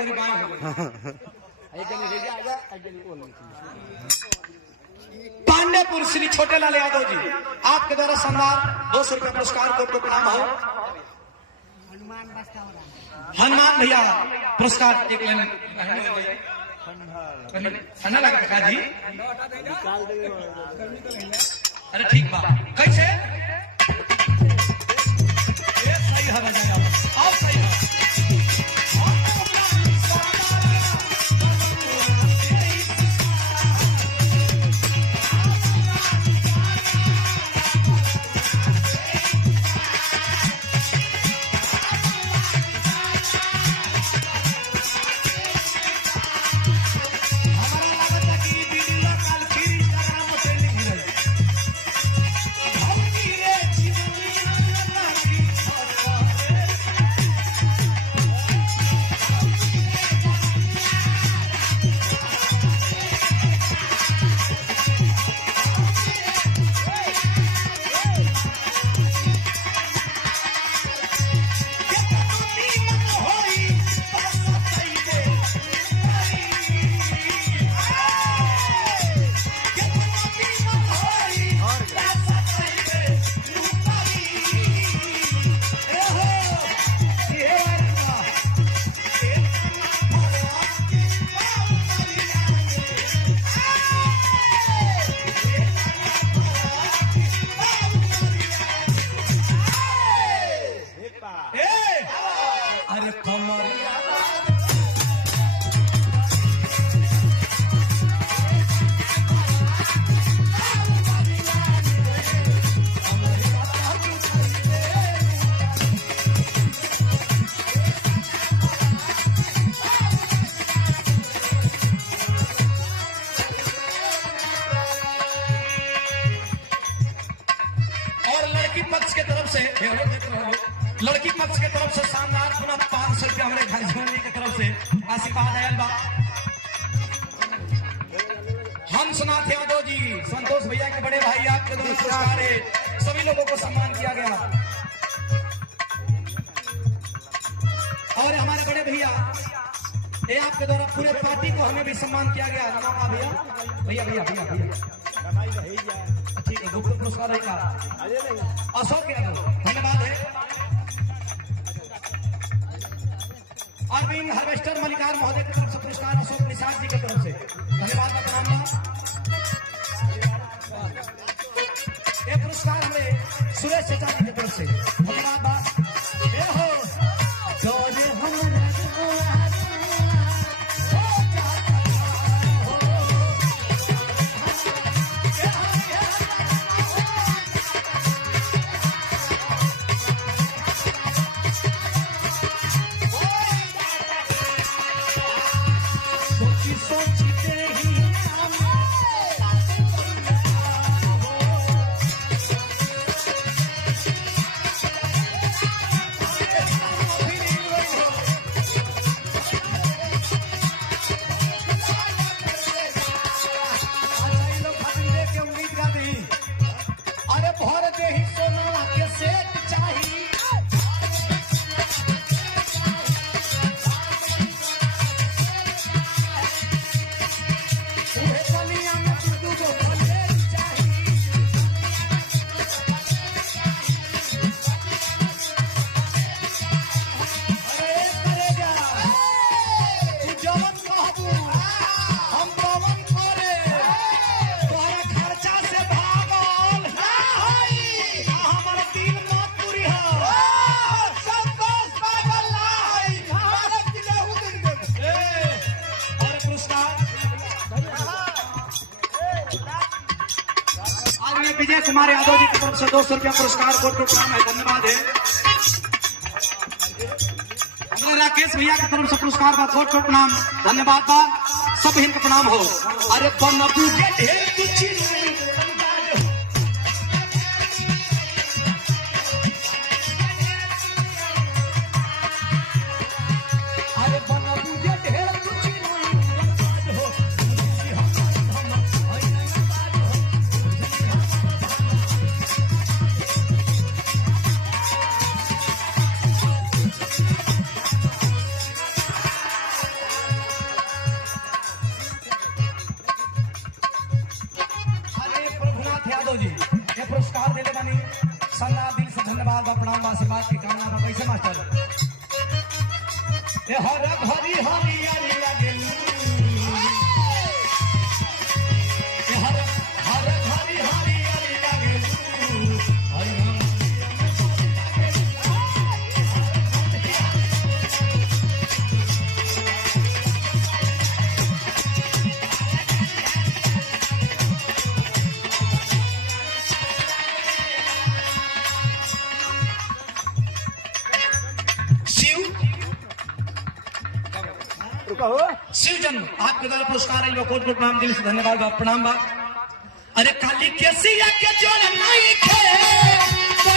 कोई बाएं हो गए। पांडेपुर श्री छोटेलाल यादव जी, आपके द्वारा सम्मान 200 रुपया पुरस्कार को प्रणाम हो। हनुमान भैया पुरस्कार एक लाइन ठंडा लगा जी। अरे ठीक बा कैसे सही है आप सही है। लड़की पक्ष के तरफ से शानदार पुनः 500 रुपया हमारे घर जोड़ने की तरफ से आशीर्वाद आयल बा। हंसनाथ यादव जी, संतोष भैया के बड़े भाई, आपके द्वारा पुरस्कार है, सभी लोगों को सम्मान किया गया। और हमारे बड़े भैया ये आपके द्वारा पूरे पार्टी को हमें भी सम्मान किया गया। नमस्कार भैया भैया भैया भैया भैया ठीक है, गुप्त पुरस्कार रहेगा अशोक यादव, धन्यवाद है। अरविंद हार्वेस्टर मलिकार महोदय की तरफ से पुरस्कार अशोक निषाद जी की तरफ से धन्यवाद का प्रणाम। ये पुरस्कार हमें सुरेश चचा जी की तरफ से धन्यवाद बा। विजय कुमार यादव जी की तरफ से 200 रुपया पुरस्कार कोट प्रोग्राम है, धन्यवाद है। हमारे राकेश भैया की तरफ से पुरस्कार का कोट प्रणाम, धन्यवाद बा। सब हिंद का प्रणाम हो। अरे बात की कामना बा कैसे मास्टर ए हर घरी हरियाली लागे ए हर घरी हरियाली लागे शिवजन आपके द्वारा पुरस्कार आई कोट कोट नाम दिल से धन्यवाद बा प्रणाम बा अरे काली के सिया के जोड़ नहीं खे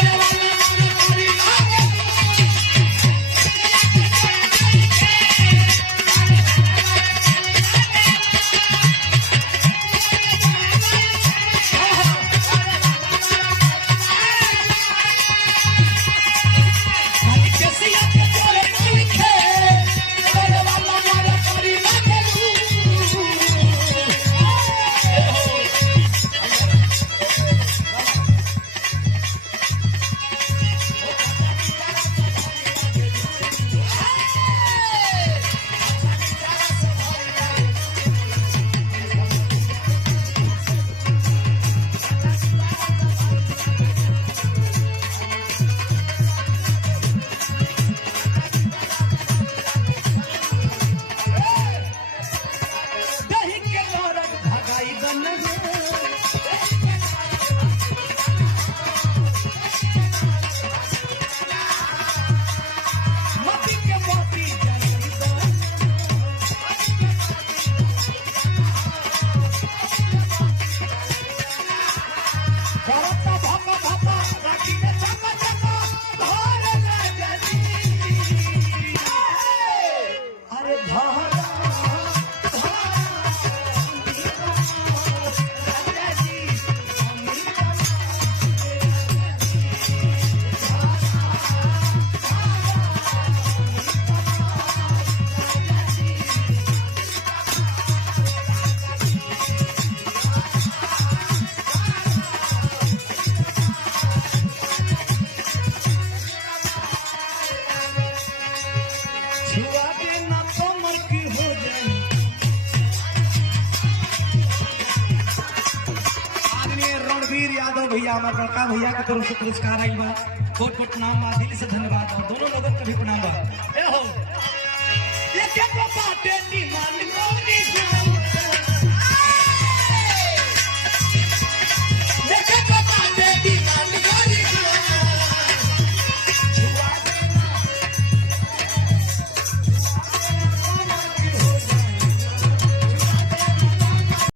भैया हमारे बड़का भैया के तरफ से पुरस्कार आई बा कोट कोट प्रणाम बा दिल से धन्यवाद दोनों लोगों का भी प्रणाम बा ए हो ये क्या बात है